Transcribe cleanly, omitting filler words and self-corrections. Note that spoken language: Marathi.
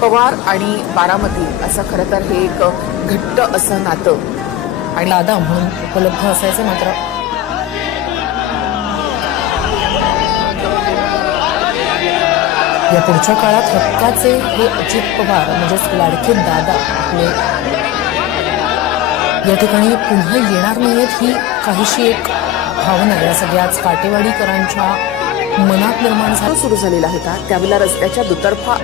पवार आणि बारामती असं खरं तर हे एक घट्ट असं नातं आणि दादा म्हणून उपलब्ध असायचे. मात्र या पुढच्या काळात हक्काचे हे अजित पवार म्हणजेच लाडके दादा आपले या ठिकाणी पुन्हा येणार नाहीत ही काहीशी एक भावना या सगळ्याच काटेवाडीकरांच्या मनात निर्माण झाली. सुरू झालेला होता त्यावेळेला रस्त्याच्या दुतर्फा